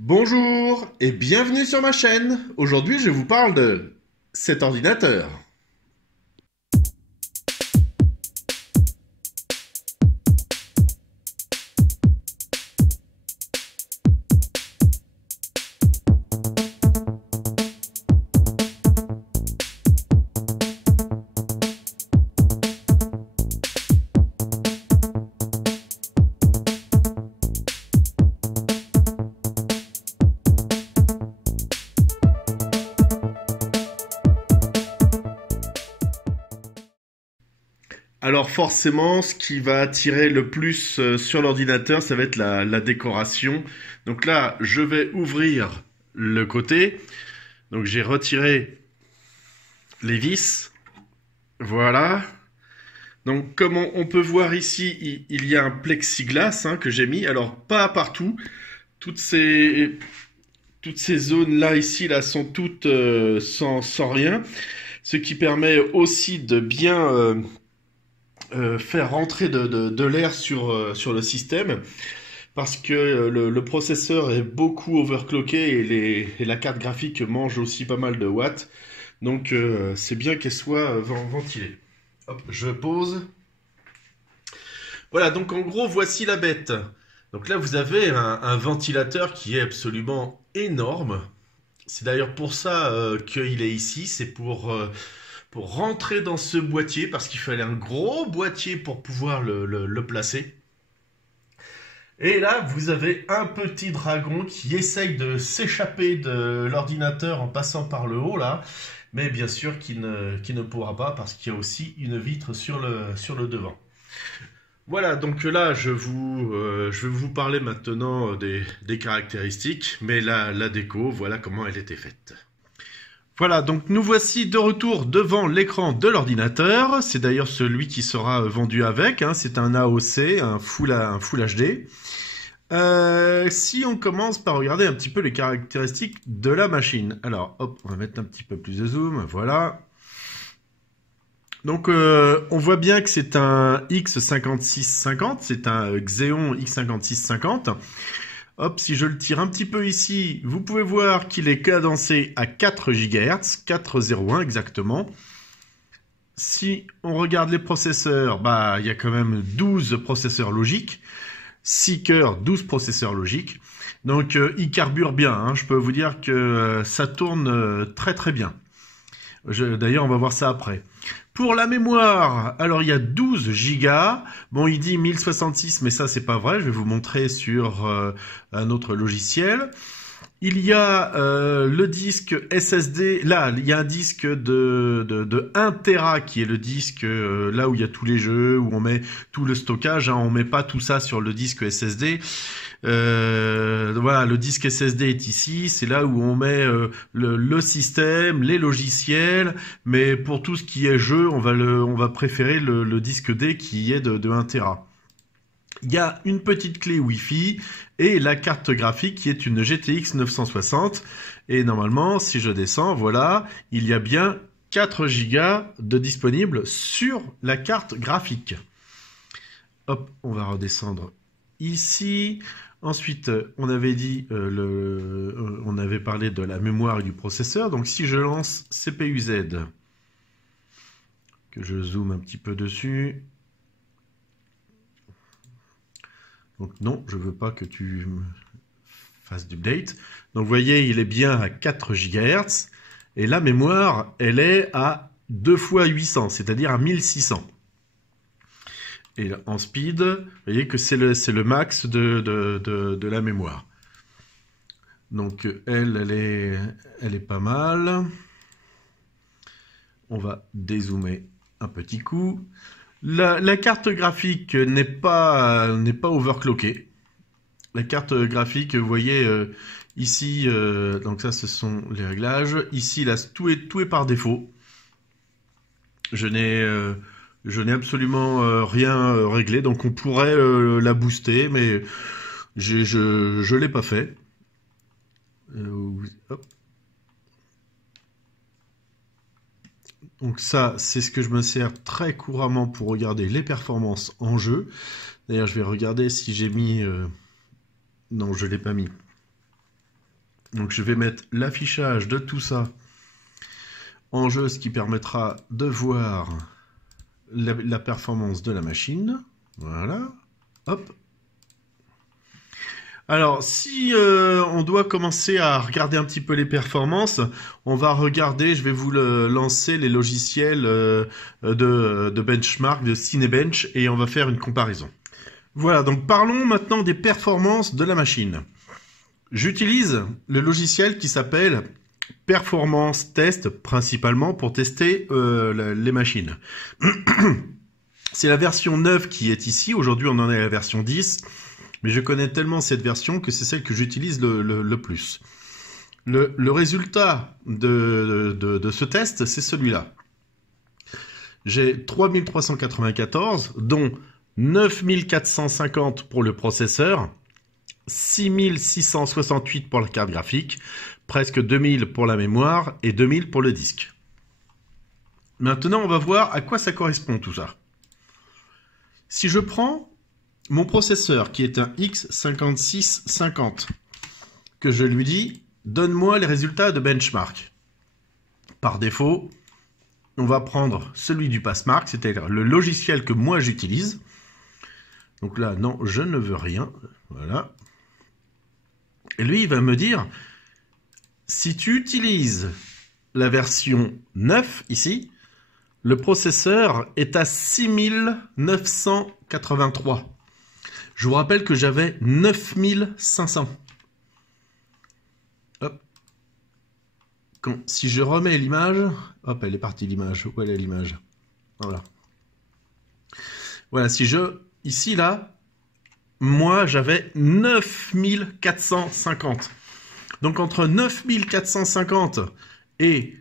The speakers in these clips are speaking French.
Bonjour et bienvenue sur ma chaîne. Aujourd'hui, je vous parle de cet ordinateur. Alors forcément, ce qui va attirer le plus sur l'ordinateur, ça va être la décoration. Donc là, je vais ouvrir le côté. Donc j'ai retiré les vis. Voilà. Donc comme on peut voir ici, il y a un plexiglas que j'ai mis. Alors pas partout. Toutes ces, toutes ces zones-là ici là, sont toutes sans rien. Ce qui permet aussi de bien faire rentrer de l'air sur le système parce que le processeur est beaucoup overclocké et la carte graphique mange aussi pas mal de watts. Donc c'est bien qu'elle soit ventilée. Hop, je pose. Voilà, donc en gros, voici la bête. Donc là, vous avez un ventilateur qui est absolument énorme. C'est d'ailleurs pour ça qu'il est ici. C'est pour rentrer dans ce boîtier, parce qu'il fallait un gros boîtier pour pouvoir le placer. Et là, vous avez un petit dragon qui essaye de s'échapper de l'ordinateur en passant par le haut, là. Mais bien sûr qui ne pourra pas, parce qu'il y a aussi une vitre sur le devant. Voilà, donc là, je vais vous parler maintenant des caractéristiques, mais la déco, voilà comment elle était faite. Voilà, donc nous voici de retour devant l'écran de l'ordinateur. C'est d'ailleurs celui qui sera vendu avec. C'est un AOC, un Full HD. Si on commence par regarder un petit peu les caractéristiques de la machine. Alors, hop, on va mettre un petit peu plus de zoom. Voilà. Donc, on voit bien que c'est un X5650. C'est un Xeon X5650. Hop, si je le tire un petit peu ici, vous pouvez voir qu'il est cadencé à 4 GHz, 401 exactement. Si on regarde les processeurs, il y a quand même 12 processeurs logiques, 6 cœurs, 12 processeurs logiques. Donc il carbure bien, je peux vous dire que ça tourne très très bien. D'ailleurs, on va voir ça après. Pour la mémoire, alors il y a 12 gigas. Bon, il dit 1066, mais ça, c'est pas vrai. Je vais vous montrer sur un autre logiciel. Il y a le disque SSD. Là, il y a un disque de 1 Tera qui est le disque là où il y a tous les jeux, où on met tout le stockage. On met pas tout ça sur le disque SSD. Voilà, le disque SSD est ici, c'est là où on met le système, les logiciels, mais pour tout ce qui est jeu, on va préférer le disque D qui est de 1 Tera. Il y a une petite clé Wi-Fi et la carte graphique qui est une GTX 960. Et normalement, si je descends, voilà, il y a bien 4 Go de disponible sur la carte graphique. Hop, on va redescendre ici. Ensuite, on avait dit, on avait parlé de la mémoire et du processeur. Donc, si je lance CPU-Z, que je zoome un petit peu dessus. Donc, non, je ne veux pas que tu fasses d'update. Donc, vous voyez, il est bien à 4 GHz. Et la mémoire, elle est à 2 fois 800, c'est-à-dire à 1600. Et en speed, vous voyez que c'est le max de la mémoire. Donc elle est pas mal. On va dézoomer un petit coup. La carte graphique n'est pas overclockée. La carte graphique, vous voyez ici, donc ça ce sont les réglages. Ici, là, tout est par défaut. Je n'ai absolument rien réglé, donc on pourrait la booster, mais je l'ai pas fait. Hop. Donc ça, c'est ce que je me sers très couramment pour regarder les performances en jeu. D'ailleurs, je vais regarder si j'ai mis... Non, je l'ai pas mis. Donc je vais mettre l'affichage de tout ça en jeu, ce qui permettra de voir la performance de la machine. Voilà. Hop. Alors, si on doit commencer à regarder un petit peu les performances, on va regarder, je vais vous lancer les logiciels de benchmark, de Cinebench, et on va faire une comparaison. Voilà, donc parlons maintenant des performances de la machine. J'utilise le logiciel qui s'appelle Performance Test, principalement pour tester les machines. C'est la version 9 qui est ici, aujourd'hui on en est à la version 10. Mais je connais tellement cette version que c'est celle que j'utilise le plus. Le résultat de ce test, c'est celui-là. J'ai 3394, dont 9450 pour le processeur, 6668 pour la carte graphique, presque 2000 pour la mémoire et 2000 pour le disque. Maintenant, on va voir à quoi ça correspond tout ça. Si je prends mon processeur, qui est un X5650, que je lui dis, donne-moi les résultats de benchmark. Par défaut, on va prendre celui du Passmark, c'est-à-dire le logiciel que moi j'utilise. Donc là, non, je ne veux rien. Voilà. Et lui, il va me dire, si tu utilises la version 9, ici, le processeur est à 6983. Je vous rappelle que j'avais 9500. Hop. Si je remets l'image... Hop, elle est partie l'image. Où elle est l'image? Voilà. Voilà, si je... Ici, là, moi, j'avais 9450. Donc, entre 9450 et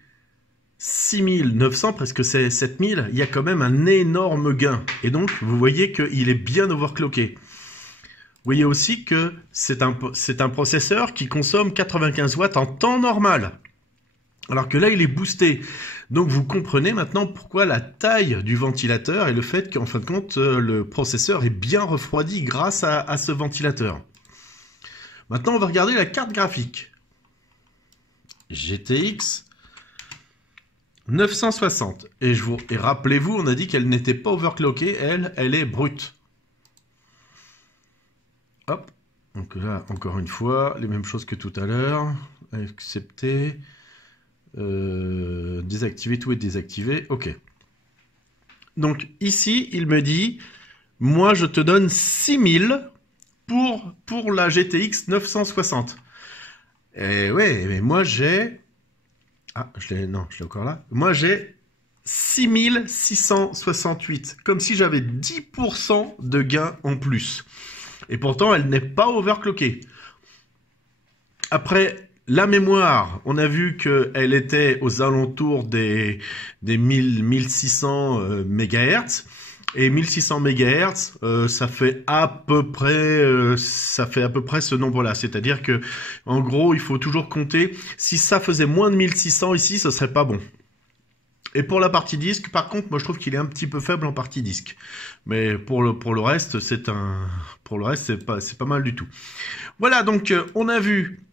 6900, presque c'est 7000, il y a quand même un énorme gain. Et donc, vous voyez qu'il est bien overclocké. Vous voyez aussi que c'est un processeur qui consomme 95 watts en temps normal. Alors que là, il est boosté. Donc, vous comprenez maintenant pourquoi la taille du ventilateur et le fait qu'en fin de compte, le processeur est bien refroidi grâce à ce ventilateur. Maintenant, on va regarder la carte graphique. GTX 960. Et rappelez-vous, on a dit qu'elle n'était pas overclockée. Elle est brute. Hop, donc là, encore une fois, les mêmes choses que tout à l'heure. Accepter. Désactiver, tout est désactivé. OK. Donc ici, il me dit, moi, je te donne 6000 pour la GTX 960. Et ouais, mais moi, j'ai... Ah, je l'ai encore là. Moi, j'ai 6668. Comme si j'avais 10% de gain en plus. Et pourtant, elle n'est pas overclockée. Après, la mémoire, on a vu qu'elle était aux alentours des 1600 MHz. Et 1600 MHz, ça fait à peu près ce nombre-là. C'est-à-dire que, en gros, il faut toujours compter. Si ça faisait moins de 1600 ici, ce serait pas bon. Et pour la partie disque, par contre, moi je trouve qu'il est un petit peu faible en partie disque. Mais pour le reste, c'est pas mal du tout. Voilà, donc on a vu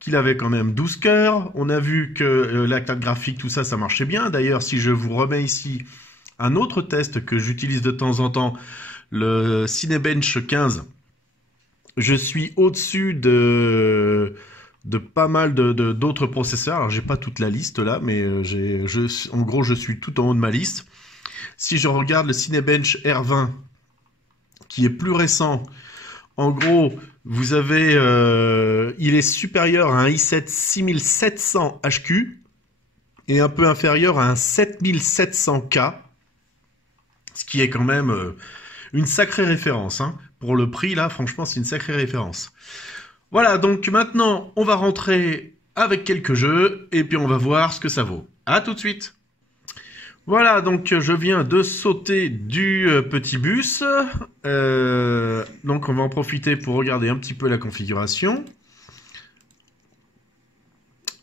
qu'il avait quand même 12 cœurs. On a vu que la carte graphique, tout ça, ça marchait bien. D'ailleurs, si je vous remets ici un autre test que j'utilise de temps en temps, le Cinebench 15, je suis au-dessus de pas mal d'autres processeurs. Alors, j'ai pas toute la liste là, mais en gros, je suis tout en haut de ma liste. Si je regarde le Cinebench R20, qui est plus récent, en gros, vous avez, il est supérieur à un i7 6700 HQ et un peu inférieur à un 7700K, ce qui est quand même une sacrée référence. Hein. Pour le prix, là, franchement, c'est une sacrée référence. Voilà, donc maintenant, on va rentrer avec quelques jeux, et puis on va voir ce que ça vaut. À tout de suite. Voilà, donc je viens de sauter du petit bus. Donc on va en profiter pour regarder un petit peu la configuration.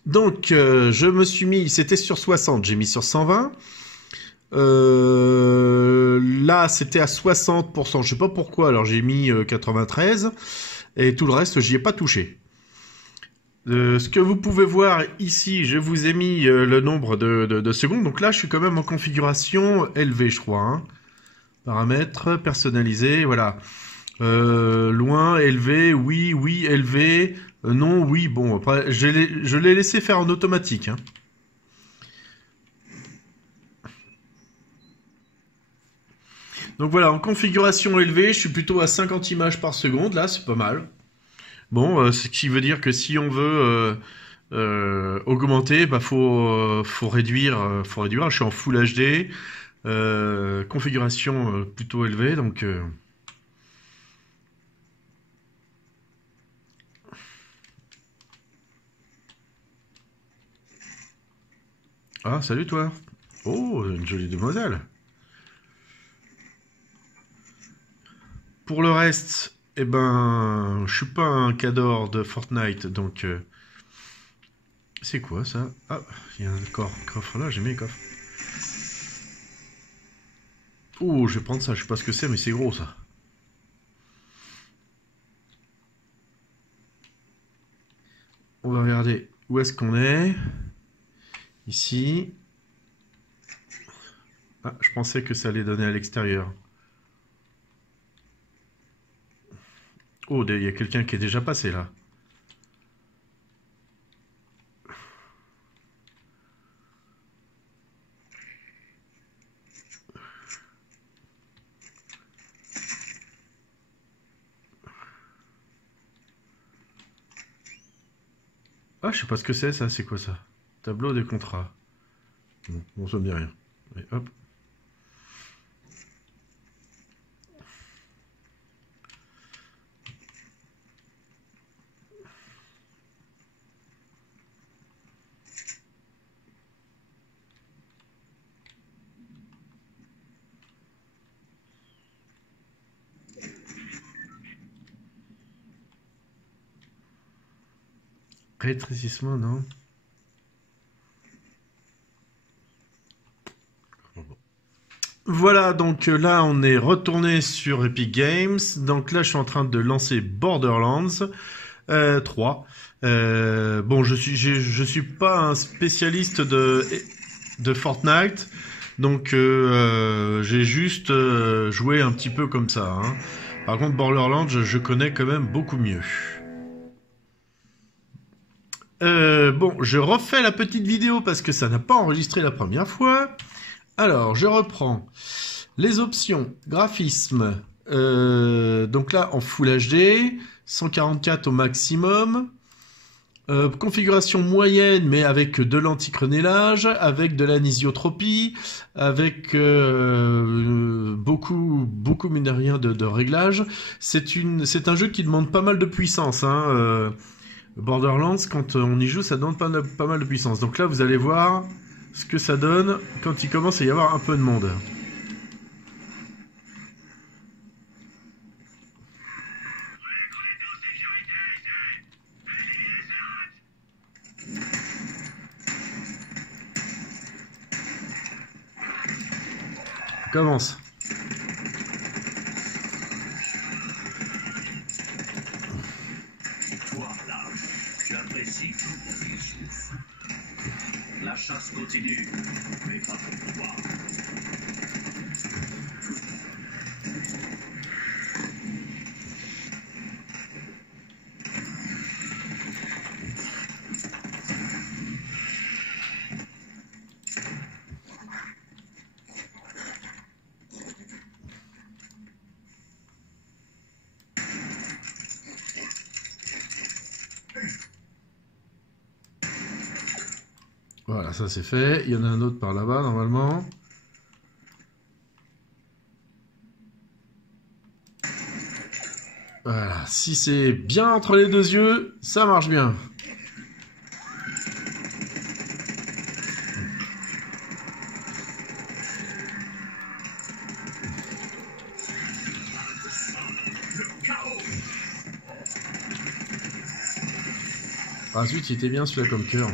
Donc je me suis mis, c'était sur 60, j'ai mis sur 120. Là, c'était à 60%, je sais pas pourquoi, alors j'ai mis 93. Et tout le reste, j'y ai pas touché. Ce que vous pouvez voir ici, je vous ai mis le nombre de secondes. Donc là, je suis quand même en configuration élevée, je crois. Hein. Paramètres, personnalisés, voilà. Loin, élevé, oui, oui, élevé, non, oui. Bon, après, je l'ai laissé faire en automatique. Hein. Donc voilà, en configuration élevée, je suis plutôt à 50 images par seconde. Là, c'est pas mal. Bon, ce qui veut dire que si on veut augmenter, bah faut réduire, faut réduire. Je suis en Full HD, configuration plutôt élevée, donc. Ah, salut toi. Oh, une jolie demoiselle. Pour le reste, eh ben, je suis pas un cador de Fortnite, donc. C'est quoi ça? Ah, il y a un coffre là, j'aime bien les coffres. Oh, je vais prendre ça, je sais pas ce que c'est, mais c'est gros ça. On va regarder où est-ce qu'on est. Ici. Ah, je pensais que ça allait donner à l'extérieur. Oh, il y a quelqu'un qui est déjà passé là. Ah, je sais pas ce que c'est ça, c'est quoi ça? Tableau des contrats. Bon, ça me dit rien. Allez, hop. Rétrécissement, non? Voilà, donc là on est retourné sur Epic Games. Donc là je suis en train de lancer Borderlands 3. Bon, je suis pas un spécialiste de Fortnite, donc j'ai juste joué un petit peu comme ça. Hein. Par contre, Borderlands, je connais quand même beaucoup mieux. Bon, je refais la petite vidéo parce que ça n'a pas enregistré la première fois. Alors, je reprends les options graphisme. Donc là, en Full HD, 144 au maximum. Configuration moyenne, mais avec de l'anticrenellage, avec de l'anisiotropie, avec beaucoup mine de rien de réglages. C'est un jeu qui demande pas mal de puissance. Hein. Borderlands, quand on y joue, ça demande pas mal de puissance. Donc là, vous allez voir ce que ça donne quand il commence à y avoir un peu de monde. On commence. Toi, là, j'apprécie tout mon souffle. La chasse continue, mais pas pour toi. Voilà, ça c'est fait. Il y en a un autre par là-bas, normalement. Voilà, si c'est bien entre les deux yeux, ça marche bien. Ah zut, il était bien celui-là comme cœur.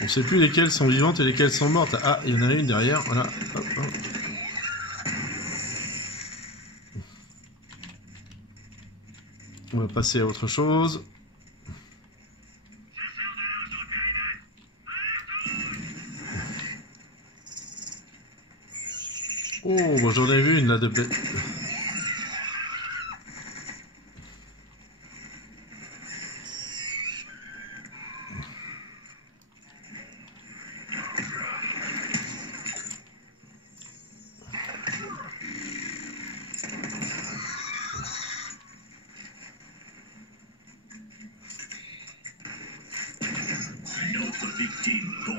On sait plus lesquelles sont vivantes et lesquelles sont mortes. Ah, il y en a une derrière, voilà. Hop, hop. On va passer à autre chose. Oh, bon, j'en ai vu une là de bête. Notre victime tombe.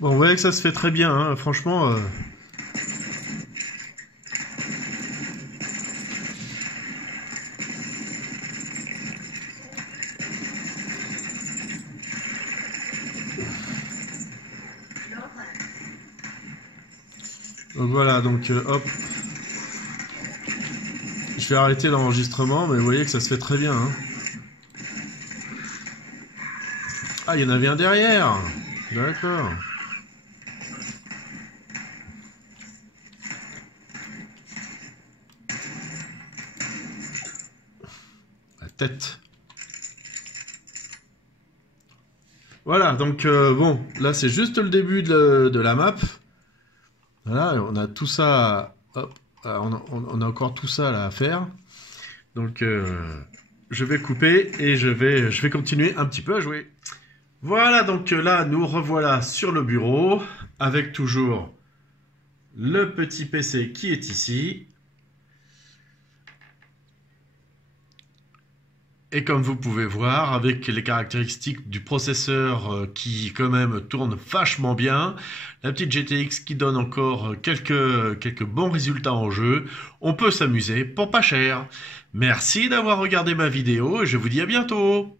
Bon, vous voyez que ça se fait très bien, hein, franchement. Donc voilà, donc hop. Je vais arrêter l'enregistrement, mais vous voyez que ça se fait très bien. Hein. Ah, il y en avait un derrière. D'accord. La tête. Voilà, donc bon, là c'est juste le début de la map. Voilà, on a tout ça, hop, on a encore tout ça là à faire. Donc je vais couper et je vais continuer un petit peu à jouer. Voilà, donc là nous revoilà sur le bureau avec toujours le petit PC qui est ici. Et comme vous pouvez voir, avec les caractéristiques du processeur qui quand même tourne vachement bien, la petite GTX qui donne encore quelques bons résultats en jeu, on peut s'amuser pour pas cher. Merci d'avoir regardé ma vidéo et je vous dis à bientôt.